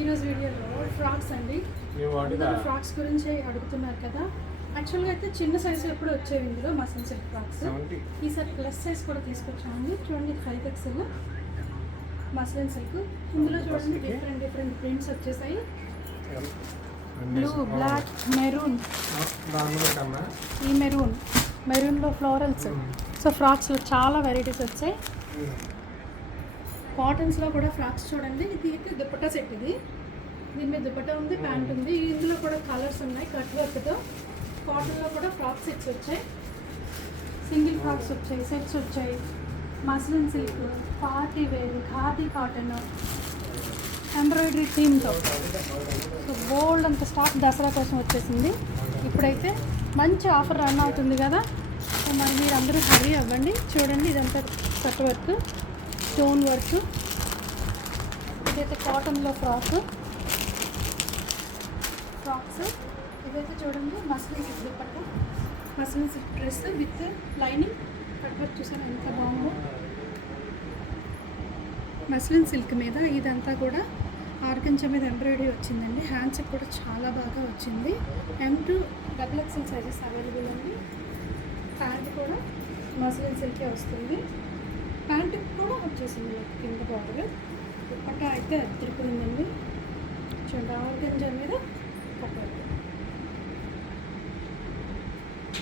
ఈరోజు వీడియోలో ఫ్రాక్స్ అండి. ఫ్రాక్స్ గురించి అడుగుతున్నారు కదా. యాక్చువల్గా అయితే చిన్న సైజు ఎప్పుడు వచ్చేవి ఇందులో మసన్ సిల్క్ ఫ్రాక్స్. ఈసారి ప్లస్ సైజ్ కూడా తీసుకొచ్చామండి. చూడండి 5XL మస్లిన్ సిల్క్. ఇందులో చూడండి డిఫరెంట్ ప్రింట్స్ వచ్చేసాయి. బ్లూ, బ్లాక్, మెరూన్, ఈ మెరూన్లో ఫ్లోరల్స్. సో ఫ్రాక్స్లో చాలా వెరైటీస్ వచ్చాయి. కాటన్స్లో కూడా ఫ్రాక్స్ చూడండి. ఇది అయితే దుపట్టా సెట్. దీని మీద దుపట్టా ఉంది, ప్యాంట్ ఉంది. ఇందులో కూడా కలర్స్ ఉన్నాయి కట్ వర్క్తో. కాటన్లో కూడా ఫ్రాక్ సెట్స్ వచ్చాయి, సింగిల్ ఫ్రాక్స్ వచ్చాయి, సెట్స్ వచ్చాయి. Muslin silk, party wear, khadi cotton, embroidery థీమ్తో. సో బోల్డ్ అంత స్టాక్ దసరా కోసం వచ్చేసింది. ఇప్పుడైతే మంచి ఆఫర్ రన్ అవుతుంది కదా. సో మరి మీరు అందరూ హరీ అవ్వండి. చూడండి ఇదంతా కట్ వర్క్, స్టోన్ వర్క్. ఇదైతే కాటన్లో ఫ్రాక్స్. ఇదైతే చూడండి muslin silk dupatta, muslin silk dress with lining cut work. చూసాను ఎంత బాగుందో. మస్లిన్ సిల్క్ మీద ఇదంతా కూడా ఆర్గంజా మీద ఎంబ్రాయిడరీ వచ్చిందండి. హ్యాండ్స్కి కూడా చాలా బాగా వచ్చింది. M2 XXL సైజెస్ అవైలబుల్ అండి. ప్యాంట్ కూడా మస్లిన్ సిల్కే వస్తుంది. ప్యాంటుకి కూడా వచ్చేసింది కింద బార్డర్. దుపట్టా అయితే అద్దరిపోయిందండి. చూడండి ఆర్గంజా మీద కట్టారు.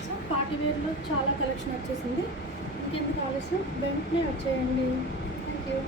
సో పార్టీ వేర్లో చాలా కలెక్షన్ వచ్చేసింది. ఇంకెందుకు ఆలస్యం, వెంటనే వచ్చేయండి. Thank you.